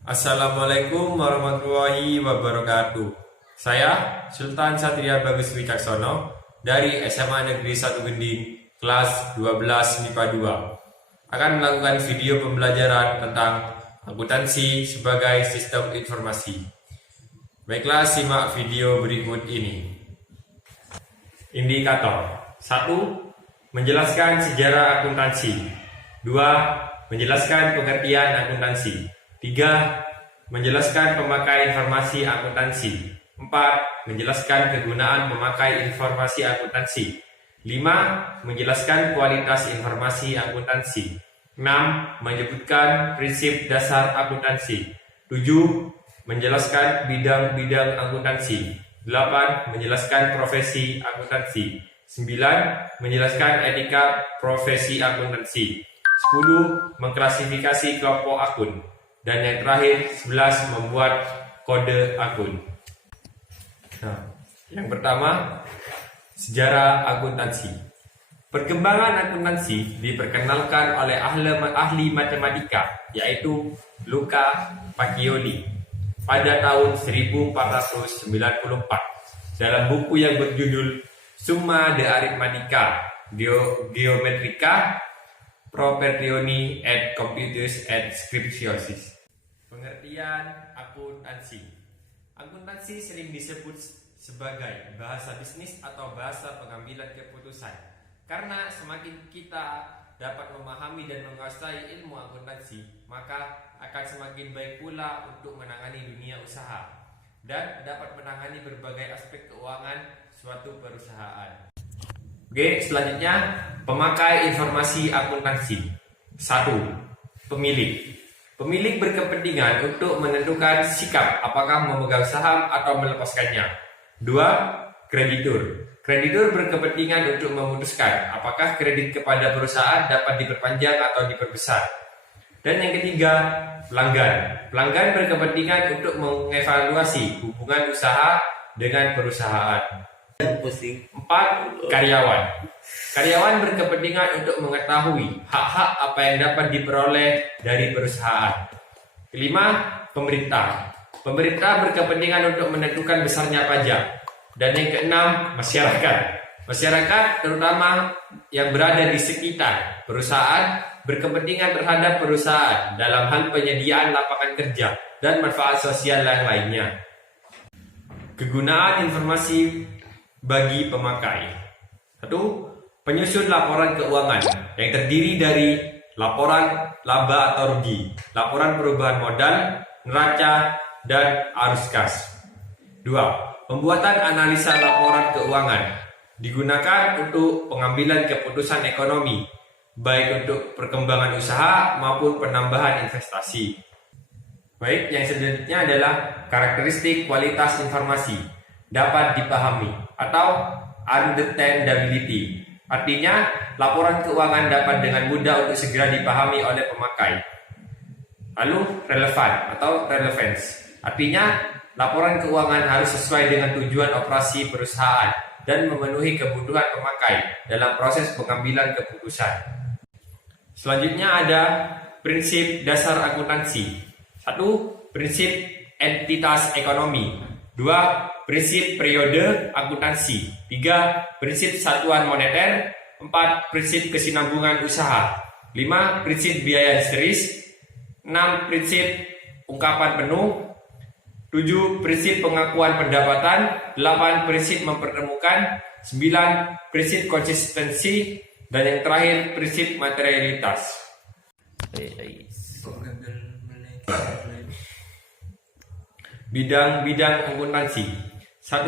Assalamualaikum warahmatullahi wabarakatuh. Saya Sultan Satria Bagus Wicaksono dari SMA Negeri 1 Gending kelas 12 MIPA 2 akan melakukan video pembelajaran tentang akuntansi sebagai sistem informasi. Baiklah, simak video berikut ini. Indikator 1. Menjelaskan sejarah akuntansi. 2. Menjelaskan pengertian akuntansi. 3. Menjelaskan pemakai informasi akuntansi. 4. Menjelaskan kegunaan pemakai informasi akuntansi. 5. Menjelaskan kualitas informasi akuntansi. 6. Menyebutkan prinsip dasar akuntansi. 7. Menjelaskan bidang-bidang akuntansi. 8. Menjelaskan profesi akuntansi. 9. Menjelaskan etika profesi akuntansi. 10. Mengklasifikasi kelompok akun. Dan yang terakhir, 11. Membuat kode akun. Nah, yang pertama, sejarah akuntansi. Perkembangan akuntansi diperkenalkan oleh ahli matematika, yaitu Luca Pacioli, pada tahun 1494 dalam buku yang berjudul Summa de Arithmetica Geometrica Propertioni et Computus et Scriptiosis. Pengertian akuntansi. Akuntansi sering disebut sebagai bahasa bisnis atau bahasa pengambilan keputusan, karena semakin kita dapat memahami dan menguasai ilmu akuntansi, maka akan semakin baik pula untuk menangani dunia usaha dan dapat menangani berbagai aspek keuangan suatu perusahaan. Oke, selanjutnya pemakai informasi akuntansi. 1. Pemilik. Pemilik berkepentingan untuk menentukan sikap apakah memegang saham atau melepaskannya. 2. Kreditur. Kreditur berkepentingan untuk memutuskan apakah kredit kepada perusahaan dapat diperpanjang atau diperbesar. Dan yang ketiga, pelanggan. Pelanggan berkepentingan untuk mengevaluasi hubungan usaha dengan perusahaan. 4. Karyawan. Karyawan berkepentingan untuk mengetahui hak-hak apa yang dapat diperoleh dari perusahaan. 5. Pemerintah. Pemerintah berkepentingan untuk menentukan besarnya pajak. Dan yang keenam, masyarakat. Masyarakat terutama yang berada di sekitar perusahaan berkepentingan terhadap perusahaan dalam hal penyediaan lapangan kerja dan manfaat sosial yang lainnya. Kegunaan informasi bagi pemakai. 1. Penyusun laporan keuangan yang terdiri dari laporan laba atau rugi, laporan perubahan modal, neraca, dan arus kas. 2. Pembuatan analisa laporan keuangan digunakan untuk pengambilan keputusan ekonomi, baik untuk perkembangan usaha maupun penambahan investasi. Baik, yang selanjutnya adalah karakteristik kualitas informasi dapat dipahami atau understandability. Artinya, laporan keuangan dapat dengan mudah untuk segera dipahami oleh pemakai. Lalu, relevan atau relevance. Artinya, laporan keuangan harus sesuai dengan tujuan operasi perusahaan dan memenuhi kebutuhan pemakai dalam proses pengambilan keputusan. Selanjutnya ada prinsip dasar akuntansi. 1. Prinsip entitas ekonomi. 2. Prinsip periode akuntansi. 3. Prinsip satuan moneter. 4. Prinsip kesinambungan usaha. 5. Prinsip biaya histeris. 6. Prinsip ungkapan penuh. 7. Prinsip pengakuan pendapatan. 8. Prinsip mempertemukan. 9. Prinsip konsistensi. Dan yang terakhir, prinsip materialitas. Bidang-bidang akuntansi. 1.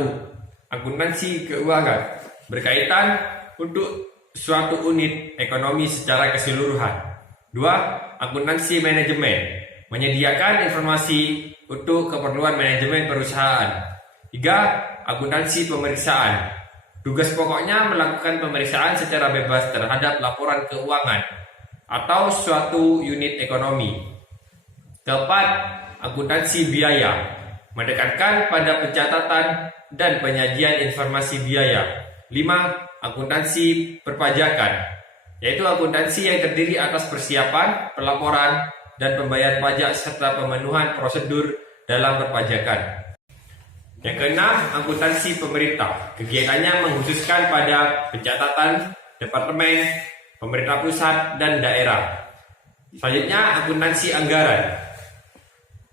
Akuntansi keuangan berkaitan untuk suatu unit ekonomi secara keseluruhan. 2. Akuntansi manajemen menyediakan informasi untuk keperluan manajemen perusahaan. 3. Akuntansi pemeriksaan. Tugas pokoknya melakukan pemeriksaan secara bebas terhadap laporan keuangan atau suatu unit ekonomi. 4. Akuntansi biaya menekankan pada pencatatan dan penyajian informasi biaya. 5. Akuntansi perpajakan, yaitu akuntansi yang terdiri atas persiapan, pelaporan, dan pembayaran pajak serta pemenuhan prosedur dalam perpajakan. Yang keenam, akuntansi pemerintah. Kegiatannya mengkhususkan pada pencatatan departemen, pemerintah pusat, dan daerah. Selanjutnya, akuntansi anggaran.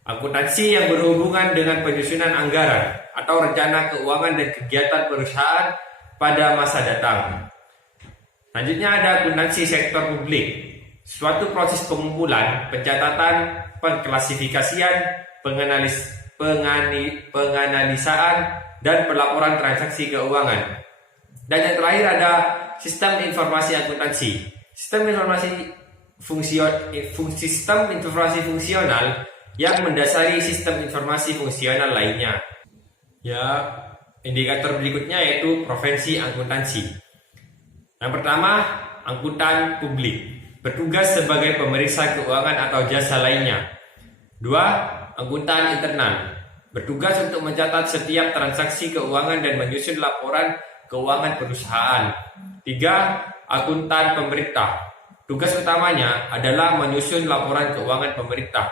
Akuntansi yang berhubungan dengan penyusunan anggaran atau rencana keuangan dan kegiatan perusahaan pada masa datang. Selanjutnya ada akuntansi sektor publik. Suatu proses pengumpulan, pencatatan, pengklasifikasian, penganalisaan, dan pelaporan transaksi keuangan. Dan yang terakhir ada sistem informasi akuntansi. Sistem informasi fungsional yang mendasari sistem informasi fungsional lainnya. Ya, indikator berikutnya yaitu profesi akuntansi. Yang pertama, angkutan publik, bertugas sebagai pemeriksa keuangan atau jasa lainnya. 2. Angkutan internal, bertugas untuk mencatat setiap transaksi keuangan dan menyusun laporan keuangan perusahaan. 3. Akuntan pemerintah, tugas utamanya adalah menyusun laporan keuangan pemerintah.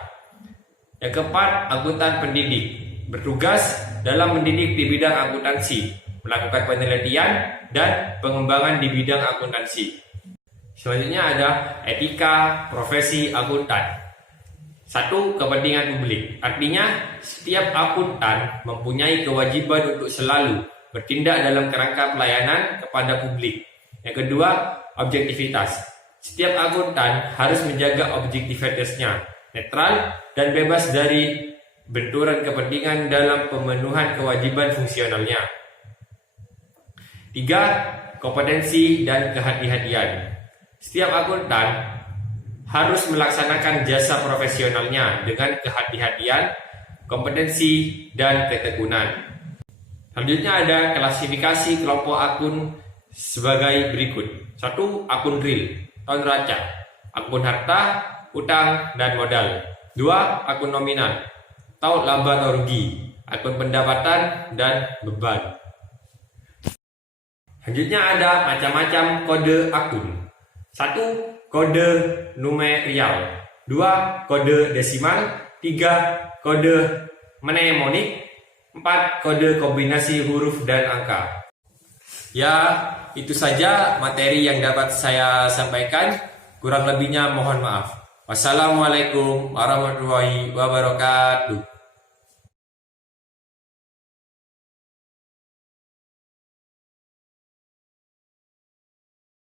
Yang keempat, akuntan pendidik, bertugas dalam mendidik di bidang akuntansi, melakukan penelitian dan pengembangan di bidang akuntansi. Selanjutnya ada etika profesi akuntan. 1. Kepentingan publik, artinya setiap akuntan mempunyai kewajiban untuk selalu bertindak dalam kerangka pelayanan kepada publik. Yang kedua, objektivitas. Setiap akuntan harus menjaga objektivitasnya, netral dan bebas dari benturan kepentingan dalam pemenuhan kewajiban fungsionalnya. 3. Kompetensi dan kehati-hatian. Setiap akuntan harus melaksanakan jasa profesionalnya dengan kehati-hatian, kompetensi, dan ketekunan. Selanjutnya ada klasifikasi kelompok akun sebagai berikut. 1. Akun real atau neraca, akun harta, utang, dan modal. 2. Akun nominal atau laba atau rugi, akun pendapatan dan beban. Selanjutnya ada macam-macam kode akun. 1. Kode numerial. 2. Kode desimal. 3. Kode mnemonik. 4. Kode kombinasi huruf dan angka. Ya, itu saja materi yang dapat saya sampaikan. Kurang lebihnya mohon maaf. Wassalamualaikum warahmatullahi wabarakatuh.